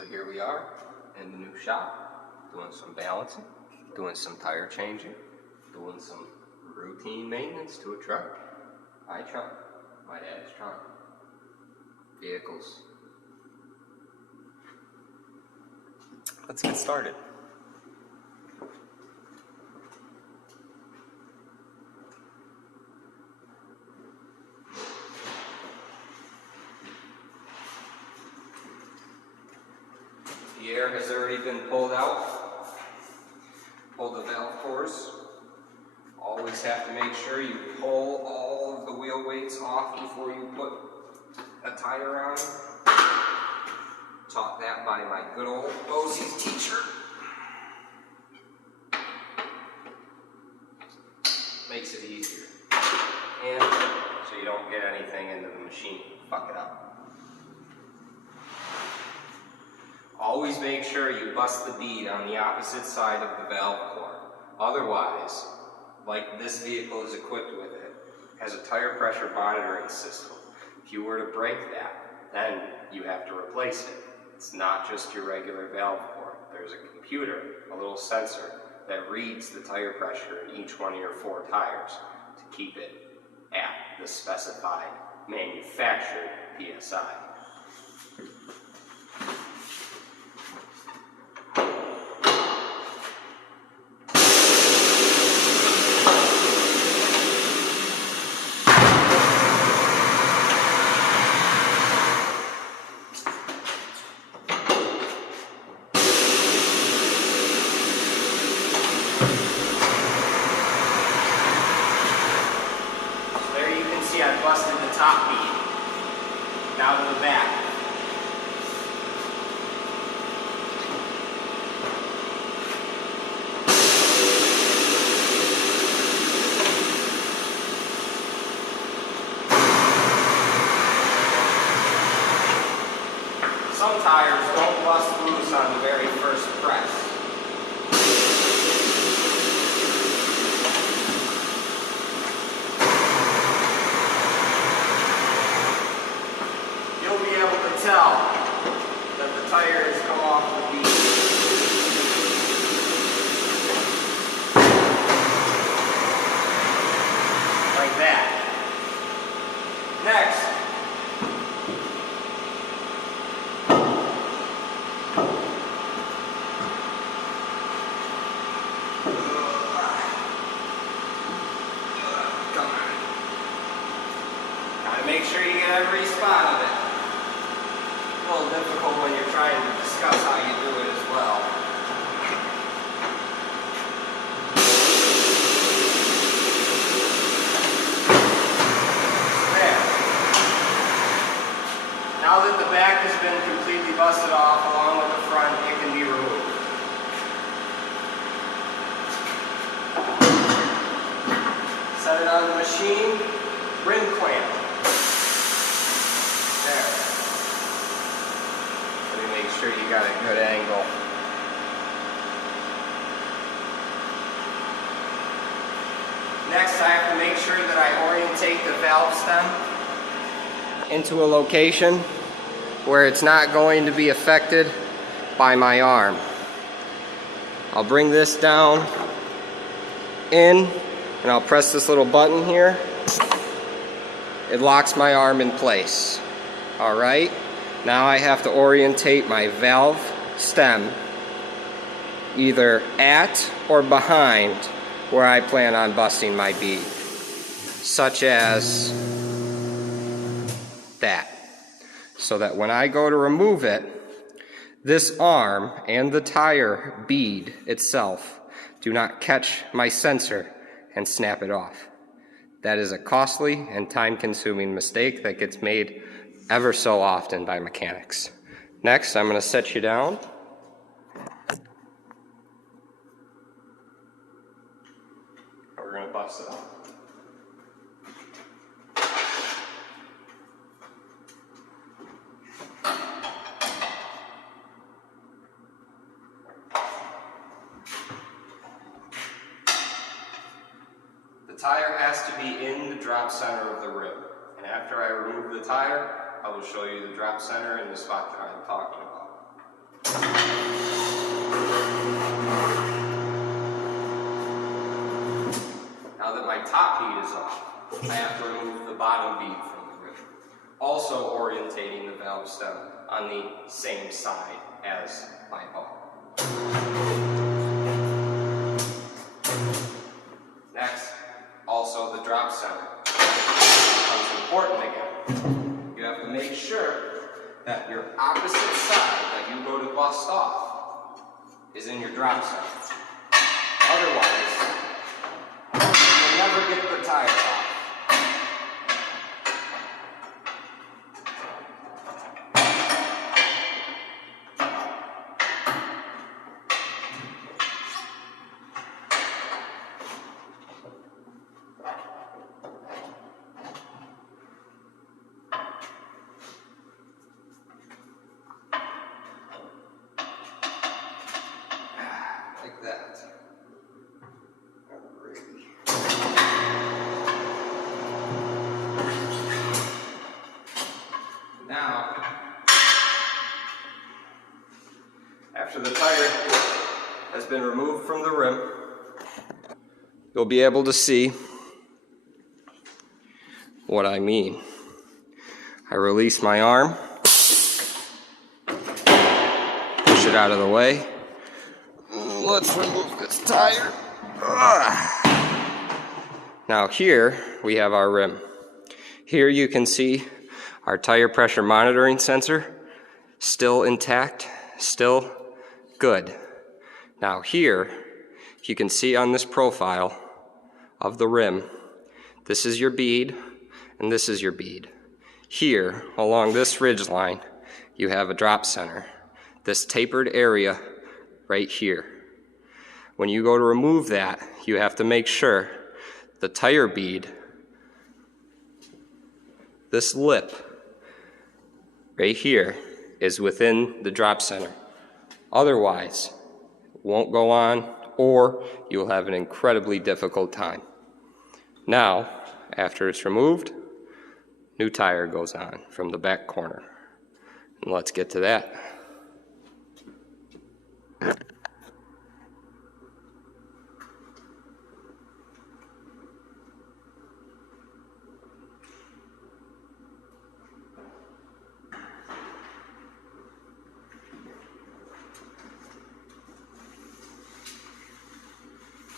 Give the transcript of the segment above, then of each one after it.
So here we are in the new shop, doing some balancing, doing some tire changing, doing some routine maintenance to a truck. My truck, my dad's truck, vehicles. Let's get started. The air has already been pulled out. Pull the valve cores. Always have to make sure you pull all of the wheel weights off before you put a tire on. Taught that by my good old Bosie's teacher. Makes it easier. And so you don't get anything into the machine. Fuck it up. Always make sure you bust the bead on the opposite side of the valve core. Otherwise, like this vehicle is equipped with it, has a tire pressure monitoring system. If you were to break that, then you have to replace it. It's not just your regular valve core. There's a computer, a little sensor, that reads the tire pressure in each one of your 4 tires to keep it at the specified manufactured PSI. I busted the top bead. Now to the back. Some tires don't bust loose on the very first press. Tell that the tires come off the bead. Like that. Next. Come on. Gotta make sure you get every spot of it. A little difficult when you're trying to discuss how you do it as well. There. Now that the back has been completely busted off along with the front, it can be removed. Set it on the machine, rim clamp. There. Make sure you got a good angle. Next, I have to make sure that I orientate the valve stem into a location where it's not going to be affected by my arm. I'll bring this down in and I'll press this little button here. It locks my arm in place. All right. Now I have to orientate my valve stem either at or behind where I plan on busting my bead, such as that, so that when I go to remove it, this arm and the tire bead itself do not catch my sensor and snap it off. That is a costly and time-consuming mistake that gets made ever so often by mechanics. Next, I'm going to set you down. We're going to bust it up. The tire has to be in the drop center of the rim. And after I remove the tire, I will show you the drop center and the spot that I'm talking about. Now that my top bead is off, I have to remove the bottom bead from the rim. Also orientating the valve stem on the same side as my bar. Next, also the drop center. Becomes important again. You have to make sure that your opposite side that you go to bust off is in your drop center. Otherwise, you'll never get the tire off. Like that. Now, after the tire has been removed from the rim, you'll be able to see what I mean. I release my arm, push it out of the way. Let's remove this tire. Now here we have our rim. Here you can see our tire pressure monitoring sensor, still intact, still good. Now here, you can see on this profile of the rim, this is your bead and this is your bead. Here, along this ridge line, you have a drop center. This tapered area right here. When you go to remove that, you have to make sure the tire bead, this lip right here, is within the drop center. Otherwise, it won't go on, or you'll have an incredibly difficult time. Now, after it's removed, new tire goes on from the back corner. And let's get to that.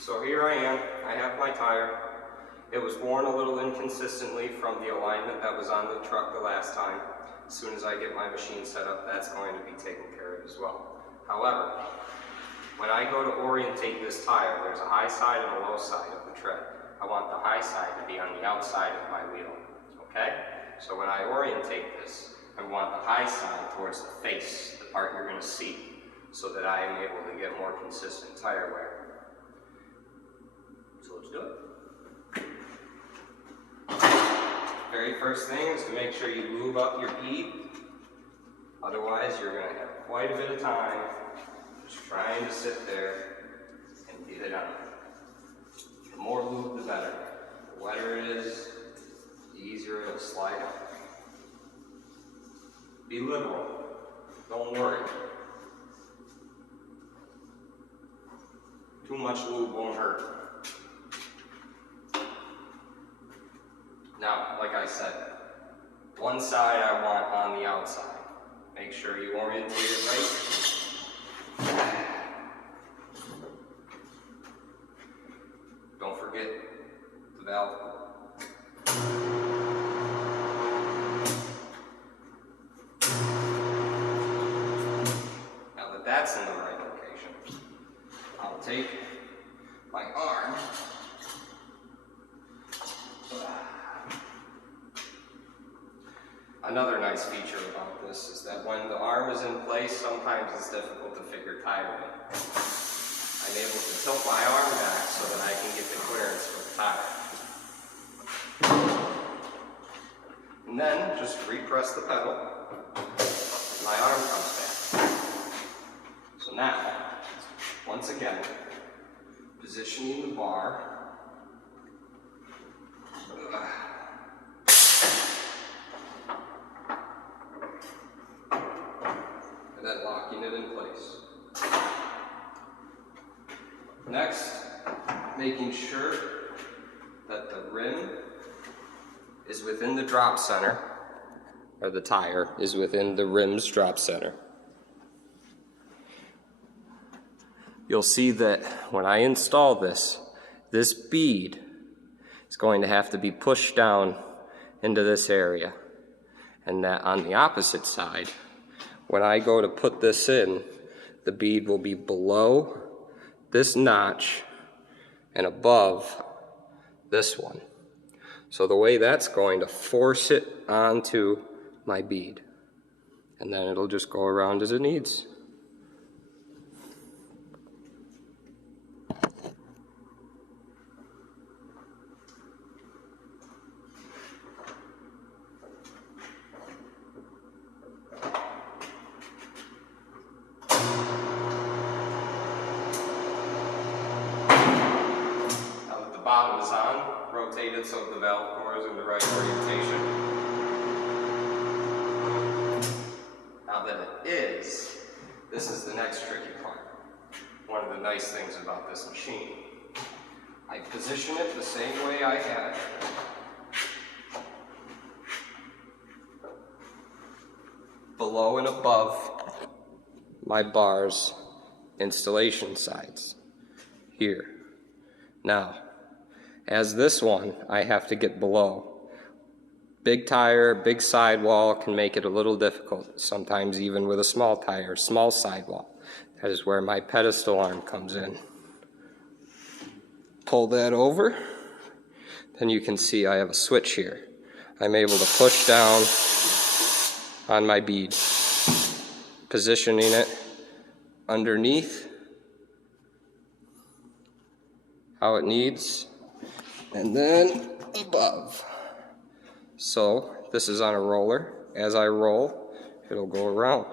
So here I am, I have my tire. It was worn a little inconsistently from the alignment that was on the truck the last time. As soon as I get my machine set up, that's going to be taken care of as well. However, when I go to orientate this tire, there's a high side and a low side of the tread. I want the high side to be on the outside of my wheel, okay? So when I orientate this, I want the high side towards the face, the part you're going to see, so that I am able to get more consistent tire wear. So let's do it. Very first thing is to make sure you lube up your bead. Otherwise, you're going to have quite a bit of time just trying to sit there and get it on. The more lube, the better. The wetter it is, the easier it'll slide out. Be liberal. Don't worry. Too much lube won't hurt. Now, like I said, one side I want on the outside. Make sure you orientate it right. Don't forget the valve. Now that that's in the right location, I'll take my arm. Another nice feature about this is that when the arm is in place, sometimes it's difficult to fit your tire in. I'm able to tilt my arm back so that I can get the clearance for the tire. And then just repress the pedal, and my arm comes back. So now, once again, positioning the bar. And then lock locking it in place. Next, making sure that the rim is within the drop center, or the tire is within the rim's drop center. You'll see that when I install this bead is going to have to be pushed down into this area. And that on the opposite side, when I go to put this in, the bead will be below this notch and above this one. So the way that's going to force it onto my bead. And then it'll just go around as it needs. Bottom is on, rotated so the valve core is in the right orientation. Now that it is, this is the next tricky part. One of the nice things about this machine. I position it the same way I had. Below and above my bar's installation sides. Here. Now, as this one, I have to get below. Big tire, big sidewall can make it a little difficult, sometimes even with a small tire, small sidewall. That is where my pedestal arm comes in. Pull that over, then you can see I have a switch here. I'm able to push down on my bead, positioning it underneath how it needs, and then above. So this is on a roller. As I roll, it'll go around.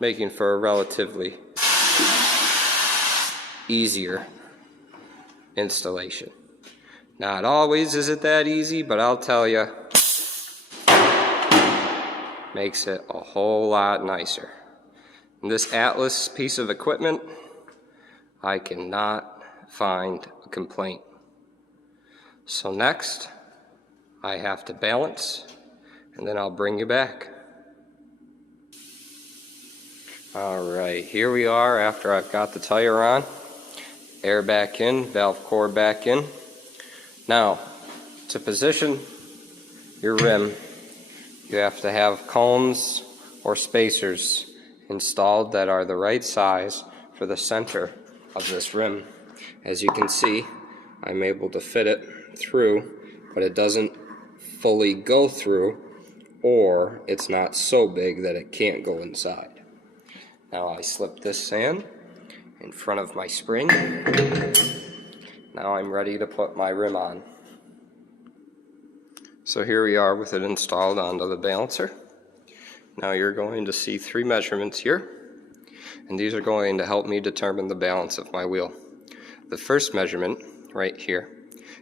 Making for a relatively easier installation. Not always is it that easy, but I'll tell you, makes it a whole lot nicer. And this Atlas piece of equipment, I cannot find a complaint. So next, I have to balance, and then I'll bring you back. Alright, here we are after I've got the tire on. Air back in, valve core back in. Now, to position your rim, you have to have cones or spacers installed that are the right size for the center of this rim. As you can see, I'm able to fit it through, but it doesn't fully go through, or it's not so big that it can't go inside. Now I slip this in front of my spring. Now I'm ready to put my rim on. So here we are with it installed onto the balancer. Now you're going to see 3 measurements here, and these are going to help me determine the balance of my wheel. The first measurement, right here,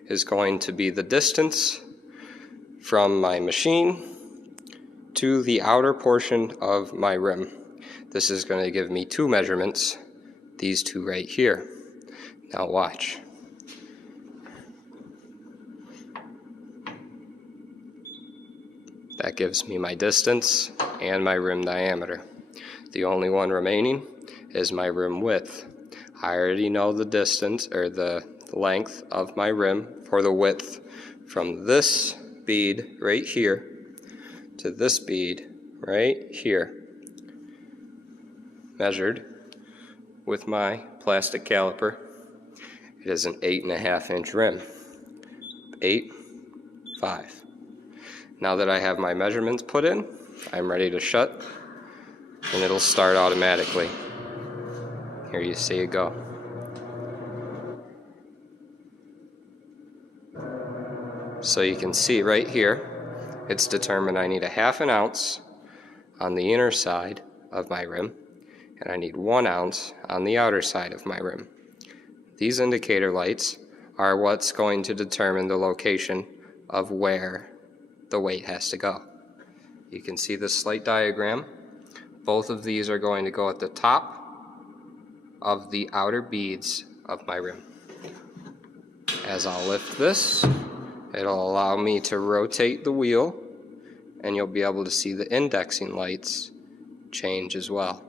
is going to be the distance from my machine to the outer portion of my rim. This is going to give me 2 measurements, these 2 right here. Now watch. That gives me my distance and my rim diameter. The only one remaining is my rim width. I already know the distance, or the length of my rim for the width from this bead right here to this bead right here, measured with my plastic caliper. It is an 8.5 inch rim. 8.5. Now that I have my measurements put in, I'm ready to shut, and it'll start automatically. Here you see it go. So you can see right here, it's determined I need a 1/2 ounce on the inner side of my rim, and I need 1 ounce on the outer side of my rim. These indicator lights are what's going to determine the location of where the weight has to go. You can see this slight diagram. Both of these are going to go at the top of the outer beads of my rim. As I'll lift this, it'll allow me to rotate the wheel, and you'll be able to see the indexing lights change as well.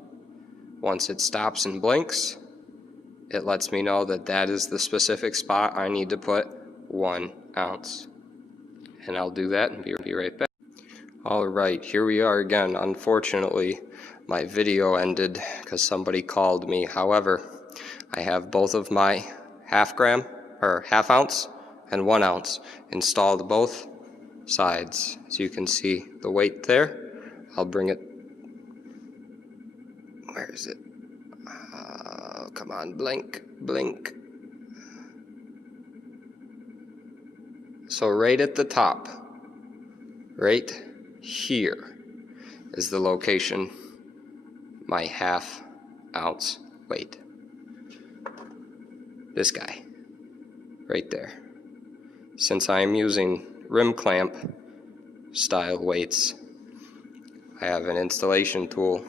Once it stops and blinks, it lets me know that that is the specific spot I need to put 1 ounce. And I'll do that and be right back. Alright, here we are again. Unfortunately, my video ended because somebody called me. However, I have both of my half ounce and 1 ounce installed both sides. As you can see the weight there. I'll bring it. Where is it? Come on, blink, blink. So right at the top, right here, is the location my half ounce weight. This guy, right there. Since I am using rim clamp style weights, I have an installation tool,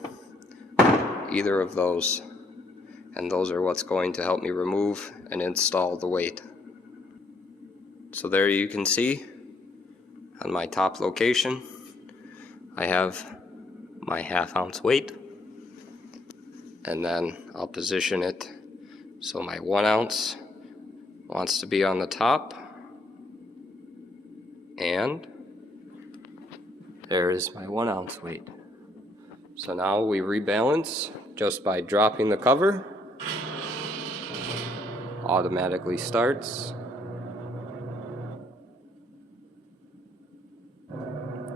either of those, and those are what's going to help me remove and install the weight. So there you can see on my top location I have my half ounce weight, and then I'll position it so my 1 ounce wants to be on the top, and there is my 1 ounce weight. So now we rebalance just by dropping the cover. Automatically starts.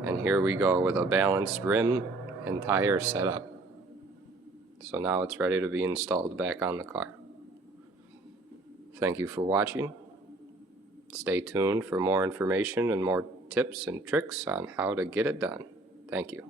And here we go with a balanced rim and tire setup. So now it's ready to be installed back on the car. Thank you for watching. Stay tuned for more information and more tips and tricks on how to get it done. Thank you.